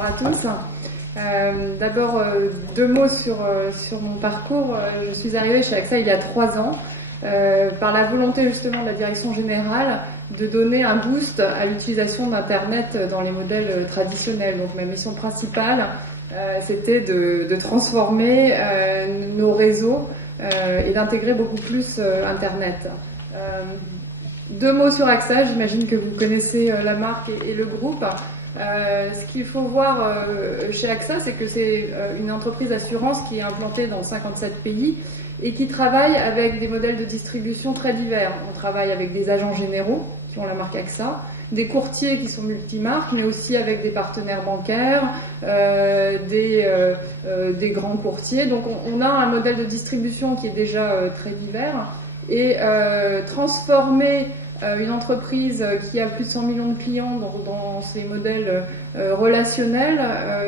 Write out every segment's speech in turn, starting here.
bonsoir à tous. D'abord, deux mots sur mon parcours. Je suis arrivée chez AXA il y a 3 ans, par la volonté justement de la direction générale de donner un boost à l'utilisation d'Internet dans les modèles traditionnels. Donc ma mission principale, c'était de transformer nos réseaux et d'intégrer beaucoup plus Internet. Deux mots sur AXA, j'imagine que vous connaissez la marque et le groupe. Ce qu'il faut voir chez AXA, c'est que c'est une entreprise d'assurance qui est implantée dans 57 pays et qui travaille avec des modèles de distribution très divers. On travaille avec des agents généraux qui ont la marque AXA, des courtiers qui sont multimarques, mais aussi avec des partenaires bancaires, des grands courtiers. Donc on a un modèle de distribution qui est déjà très divers et transformer une entreprise qui a plus de 100 millions de clients dans ces modèles relationnels,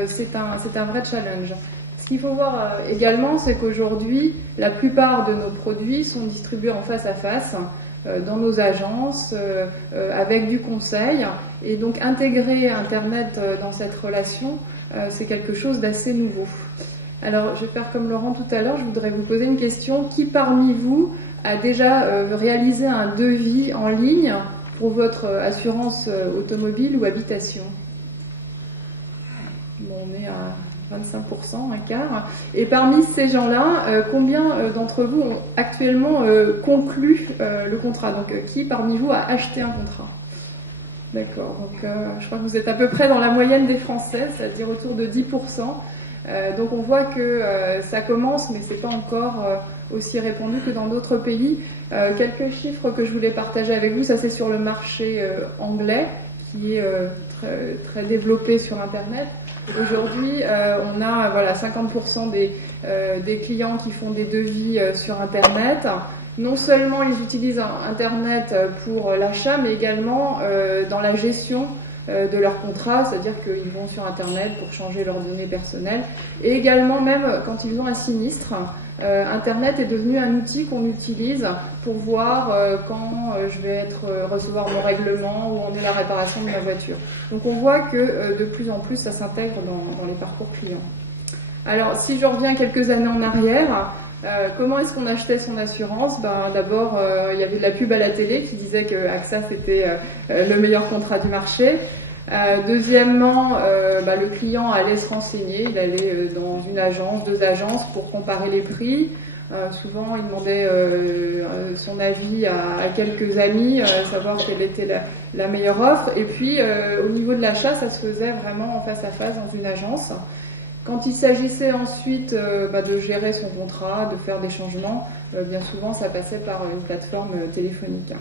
c'est un vrai challenge. Ce qu'il faut voir également, c'est qu'aujourd'hui, la plupart de nos produits sont distribués en face à face, dans nos agences, avec du conseil. Et donc intégrer Internet dans cette relation, c'est quelque chose d'assez nouveau. Alors, je vais faire comme Laurent tout à l'heure, je voudrais vous poser une question. Qui parmi vous a déjà réalisé un devis en ligne pour votre assurance automobile ou habitation? Bon, on est à 25%, un quart. Et parmi ces gens-là, combien d'entre vous ont actuellement conclu le contrat? Donc, qui parmi vous a acheté un contrat? D'accord, donc je crois que vous êtes à peu près dans la moyenne des Français, c'est-à-dire autour de 10%. Donc on voit que ça commence, mais c'est pas encore aussi répandu que dans d'autres pays. Quelques chiffres que je voulais partager avec vous, ça c'est sur le marché anglais, qui est très, très développé sur Internet. Aujourd'hui, on a 50% des clients qui font des devis sur Internet. Non seulement ils utilisent Internet pour l'achat, mais également dans la gestion de leur contrat, c'est-à-dire qu'ils vont sur Internet pour changer leurs données personnelles. Et également, même quand ils ont un sinistre, Internet est devenu un outil qu'on utilise pour voir quand je vais recevoir mon règlement, où en est la réparation de ma voiture. Donc on voit que de plus en plus ça s'intègre dans les parcours clients. Alors si je reviens quelques années en arrière, comment est-ce qu'on achetait son assurance? D'abord, il y avait de la pub à la télé qui disait que AXA c'était le meilleur contrat du marché. Deuxièmement, le client allait se renseigner, il allait dans une agence, 2 agences pour comparer les prix. Souvent, il demandait son avis à quelques amis, savoir quelle était la meilleure offre. Et puis, au niveau de l'achat, ça se faisait vraiment en face à face dans une agence. Quand il s'agissait ensuite de gérer son contrat, de faire des changements, bien souvent ça passait par une plateforme téléphonique.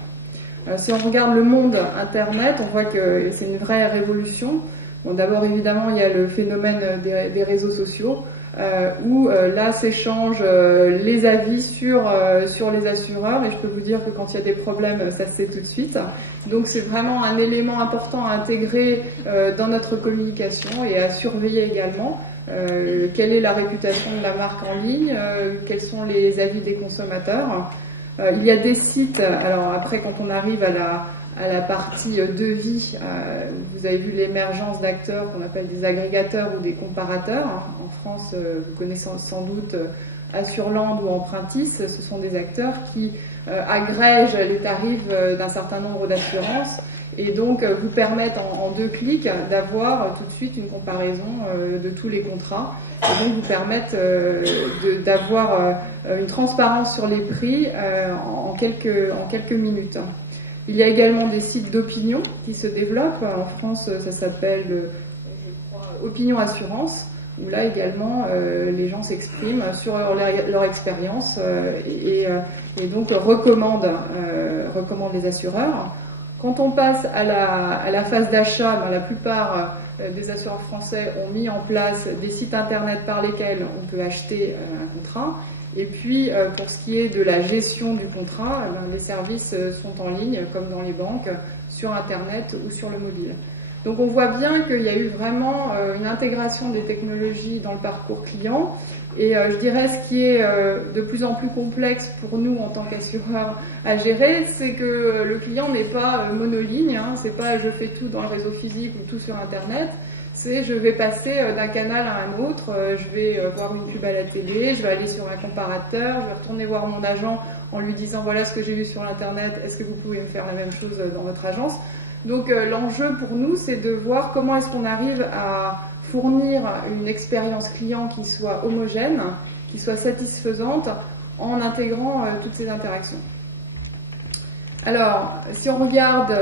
Si on regarde le monde Internet, on voit que c'est une vraie révolution. Bon, d'abord évidemment il y a le phénomène des réseaux sociaux où là s'échangent les avis sur les assureurs, et je peux vous dire que quand il y a des problèmes ça se sait tout de suite. Donc c'est vraiment un élément important à intégrer dans notre communication et à surveiller également. Quelle est la réputation de la marque en ligne, quels sont les avis des consommateurs. Il y a des sites, alors après quand on arrive à la partie devis, vous avez vu l'émergence d'acteurs qu'on appelle des agrégateurs ou des comparateurs. En France, vous connaissez sans doute Assurland ou Empruntis, ce sont des acteurs qui agrègent les tarifs d'un certain nombre d'assurances et donc vous permettent en 2 clics d'avoir tout de suite une comparaison de tous les contrats, et donc vous permettent d'avoir une transparence sur les prix en quelques minutes. Il y a également des sites d'opinion qui se développent. En France, ça s'appelle, je crois, Opinion Assurance, où là également les gens s'expriment sur leur expérience et donc recommandent les assureurs. Quand on passe à la phase d'achat, la plupart des assureurs français ont mis en place des sites internet par lesquels on peut acheter un contrat. Et puis, pour ce qui est de la gestion du contrat, les services sont en ligne, comme dans les banques, sur Internet ou sur le mobile. Donc on voit bien qu'il y a eu vraiment une intégration des technologies dans le parcours client. Et je dirais ce qui est de plus en plus complexe pour nous en tant qu'assureurs à gérer, c'est que le client n'est pas monoligne, c'est pas je fais tout dans le réseau physique ou tout sur Internet. C'est je vais passer d'un canal à un autre, je vais voir une pub à la télé, je vais aller sur un comparateur, je vais retourner voir mon agent en lui disant voilà ce que j'ai vu sur l'internet, est-ce que vous pouvez me faire la même chose dans votre agence? Donc l'enjeu pour nous, c'est de voir comment est-ce qu'on arrive à fournir une expérience client qui soit homogène, qui soit satisfaisante, en intégrant toutes ces interactions. Alors, si on regarde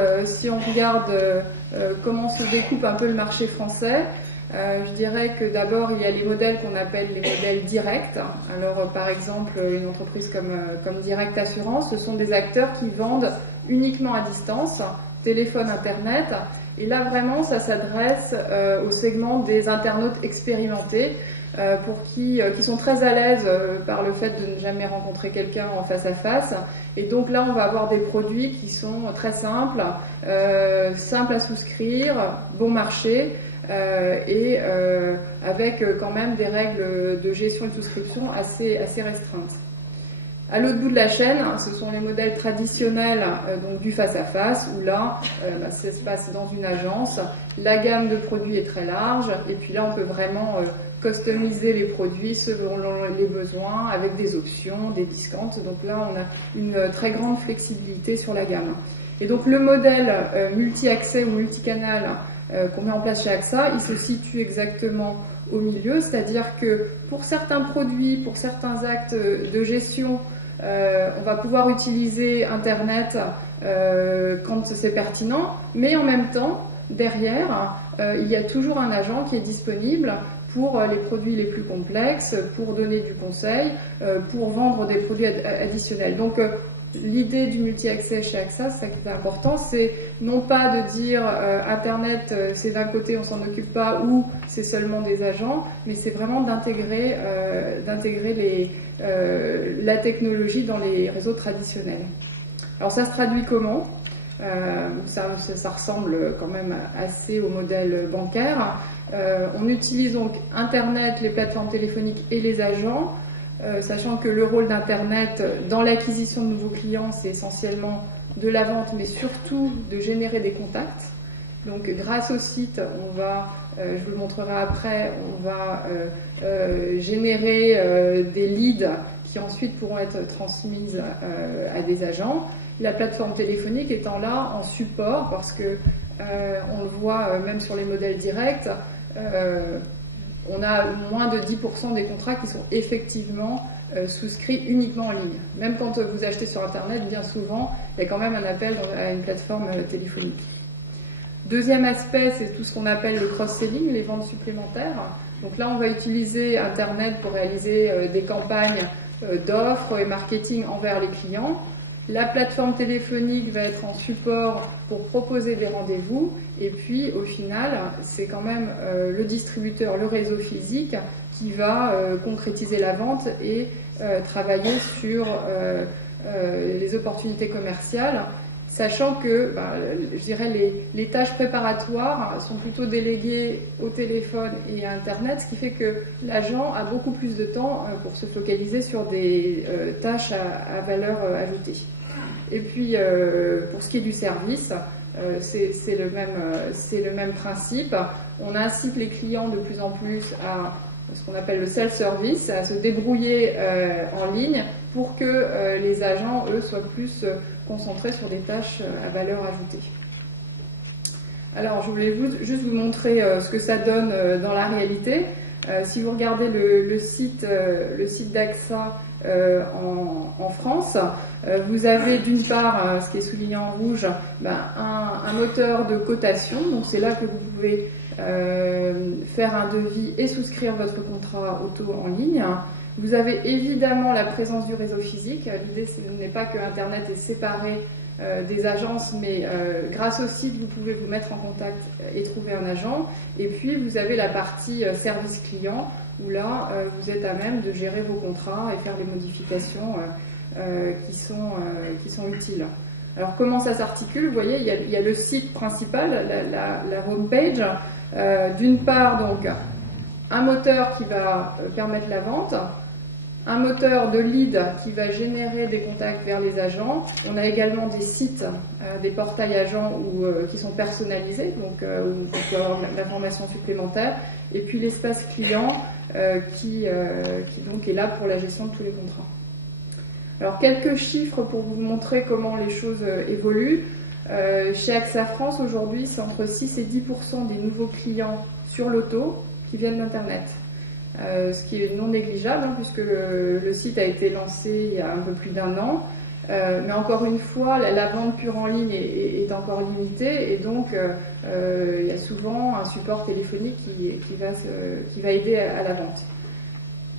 comment se découpe un peu le marché français, je dirais que d'abord il y a les modèles qu'on appelle les modèles directs. Alors par exemple une entreprise comme Direct Assurance, ce sont des acteurs qui vendent uniquement à distance, téléphone, internet, et là vraiment ça s'adresse au segment des internautes expérimentés, pour qui sont très à l'aise par le fait de ne jamais rencontrer quelqu'un en face à face. Et donc là, on va avoir des produits qui sont très simples, simples à souscrire, bon marché, et avec quand même des règles de gestion et de souscription assez restreintes. À l'autre bout de la chaîne, ce sont les modèles traditionnels donc du face-à-face, où là, ça se passe dans une agence, la gamme de produits est très large, et puis là, on peut vraiment customiser les produits selon les besoins, avec des options, des discounts. Donc là, on a une très grande flexibilité sur la gamme. Et donc le modèle multi-accès ou multicanal qu'on met en place chez AXA, il se situe exactement au milieu, c'est-à-dire que pour certains produits, pour certains actes de gestion, on va pouvoir utiliser Internet quand c'est pertinent, mais en même temps, derrière, il y a toujours un agent qui est disponible pour les produits les plus complexes, pour donner du conseil, pour vendre des produits additionnels. Donc l'idée du multi-accès chez AXA, c'est ça qui est important, c'est non pas de dire Internet c'est d'un côté, on s'en occupe pas, ou c'est seulement des agents, mais c'est vraiment d'intégrer la technologie dans les réseaux traditionnels. Alors ça se traduit comment ? Ça ressemble quand même assez au modèle bancaire. On utilise donc Internet, les plateformes téléphoniques et les agents, sachant que le rôle d'Internet dans l'acquisition de nouveaux clients, c'est essentiellement de la vente, mais surtout de générer des contacts. Donc grâce au site, on va, je vous le montrerai après, on va générer des leads qui ensuite pourront être transmises à des agents. La plateforme téléphonique étant là en support, parce que on le voit même sur les modèles directs, on a moins de 10% des contrats qui sont effectivement souscrits uniquement en ligne. Même quand vous achetez sur Internet, bien souvent, il y a quand même un appel à une plateforme téléphonique. Deuxième aspect, c'est tout ce qu'on appelle le cross-selling, les ventes supplémentaires. Donc là, on va utiliser Internet pour réaliser des campagnes d'offres et marketing envers les clients. La plateforme téléphonique va être en support pour proposer des rendez-vous, et puis au final, c'est quand même le distributeur, le réseau physique qui va concrétiser la vente et travailler sur les opportunités commerciales, sachant que je dirais les tâches préparatoires sont plutôt déléguées au téléphone et à Internet, ce qui fait que l'agent a beaucoup plus de temps pour se focaliser sur des tâches à valeur ajoutée. Et puis, pour ce qui est du service, c'est le même principe. On incite les clients de plus en plus à ce qu'on appelle le self-service, à se débrouiller en ligne pour que les agents, eux, soient plus concentrés sur des tâches à valeur ajoutée. Alors, je voulais juste vous montrer ce que ça donne dans la réalité. Si vous regardez le site d'AXA en France, vous avez d'une part, ce qui est souligné en rouge, un moteur de cotation. Donc c'est là que vous pouvez faire un devis et souscrire votre contrat auto en ligne. Vous avez évidemment la présence du réseau physique. L'idée, ce n'est pas que Internet est séparé des agences, mais grâce au site, vous pouvez vous mettre en contact et trouver un agent. Et puis, vous avez la partie service client, où là, vous êtes à même de gérer vos contrats et faire les modifications qui sont utiles. Alors, comment ça s'articule ? Vous voyez, il y a le site principal, la homepage. D'une part, donc, un moteur qui va permettre la vente, un moteur de lead qui va générer des contacts vers les agents. On a également des sites, des portails agents qui sont personnalisés, donc où on peut avoir de l'information supplémentaire. Et puis l'espace client qui donc est là pour la gestion de tous les contrats. Alors quelques chiffres pour vous montrer comment les choses évoluent. Chez AXA France aujourd'hui, c'est entre 6 et 10% des nouveaux clients sur l'auto qui viennent d'Internet. Ce qui est non négligeable, puisque le site a été lancé il y a un peu plus d'1 an. Mais encore une fois, la vente pure en ligne est encore limitée, et donc il y a souvent un support téléphonique qui va aider à la vente.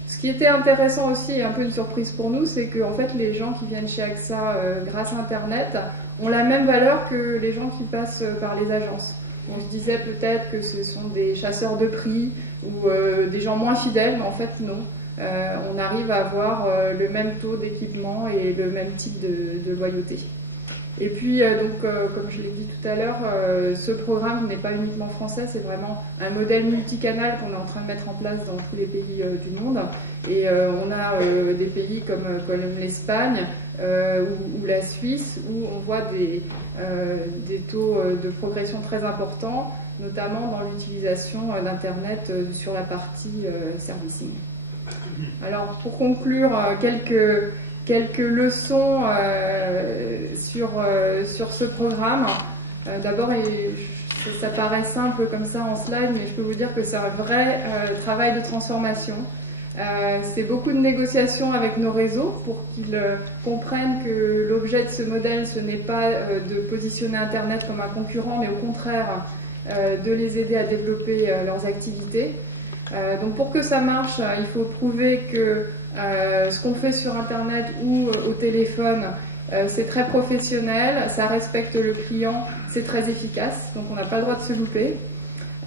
Ce qui était intéressant aussi, et un peu une surprise pour nous, c'est que en fait, les gens qui viennent chez AXA grâce à Internet ont la même valeur que les gens qui passent par les agences. On se disait peut-être que ce sont des chasseurs de prix ou des gens moins fidèles, mais en fait non. On arrive à avoir le même taux d'équipement et le même type de loyauté. Et puis, comme je l'ai dit tout à l'heure, ce programme n'est pas uniquement français, c'est vraiment un modèle multicanal qu'on est en train de mettre en place dans tous les pays du monde. Et on a des pays comme l'Espagne ou la Suisse, où on voit des taux de progression très importants, notamment dans l'utilisation d'Internet sur la partie servicing. Alors, pour conclure, quelques leçons sur ce programme. D'abord, ça paraît simple comme ça en slide, mais je peux vous dire que c'est un vrai travail de transformation. C'est beaucoup de négociations avec nos réseaux pour qu'ils comprennent que l'objet de ce modèle, ce n'est pas de positionner Internet comme un concurrent, mais au contraire de les aider à développer leurs activités. Donc pour que ça marche, il faut prouver que ce qu'on fait sur Internet ou au téléphone, c'est très professionnel, ça respecte le client, c'est très efficace, donc on n'a pas le droit de se louper.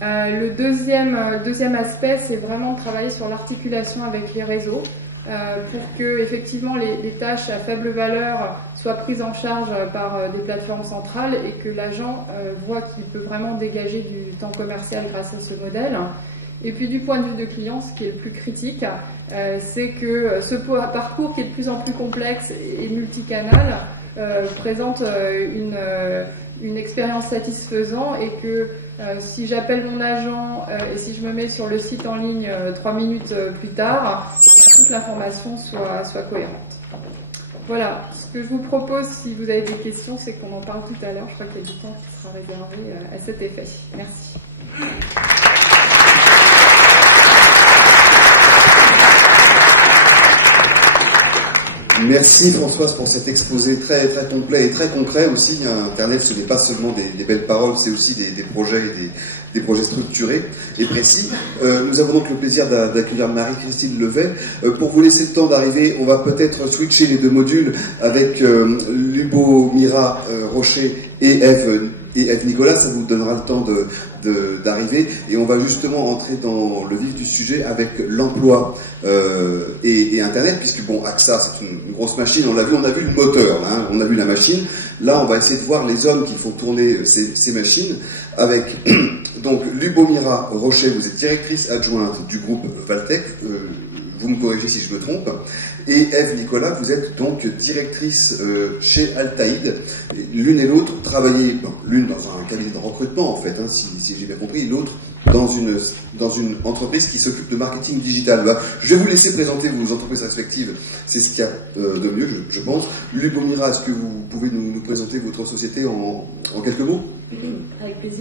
Le deuxième aspect, c'est vraiment de travailler sur l'articulation avec les réseaux pour que effectivement les tâches à faible valeur soient prises en charge par des plateformes centrales et que l'agent voit qu'il peut vraiment dégager du temps commercial grâce à ce modèle. Et puis du point de vue de client, ce qui est le plus critique, c'est que ce parcours qui est de plus en plus complexe et multicanal présente une expérience satisfaisante, et que si j'appelle mon agent et si je me mets sur le site en ligne 3 minutes plus tard, toute l'information soit cohérente. Voilà, ce que je vous propose, si vous avez des questions, c'est qu'on en parle tout à l'heure. Je crois qu'il y a du temps qui sera réservé à cet effet. Merci. Merci Françoise pour cet exposé très très complet et très concret aussi. Internet, ce n'est pas seulement des belles paroles, c'est aussi des projets, des projets structurés et précis. Nous avons donc le plaisir d'accueillir Marie-Christine Levet. Pour vous laisser le temps d'arriver, on va peut-être switcher les deux modules avec Lubomira Rocher et Ève Nicolas. Ça vous donnera le temps d'arriver, et on va justement entrer dans le vif du sujet avec l'emploi et Internet, puisque bon, AXA c'est une grosse machine, on a vu le moteur, là, hein, on a vu la machine. Là on va essayer de voir les hommes qui font tourner ces machines avec donc Lubomira Rocher, vous êtes directrice adjointe du groupe Valtech, vous me corrigez si je me trompe, et Ève Nicolas, vous êtes donc directrice chez Altaïd. L'une et l'autre travaillez, l'une dans un cabinet de recrutement en fait, hein, si j'ai bien compris, l'autre dans une entreprise qui s'occupe de marketing digital. Je vais vous laisser présenter vos entreprises respectives, c'est ce qu'il y a de mieux, je pense. Lubomira, est-ce que vous pouvez nous présenter votre société en quelques mots ? Avec plaisir.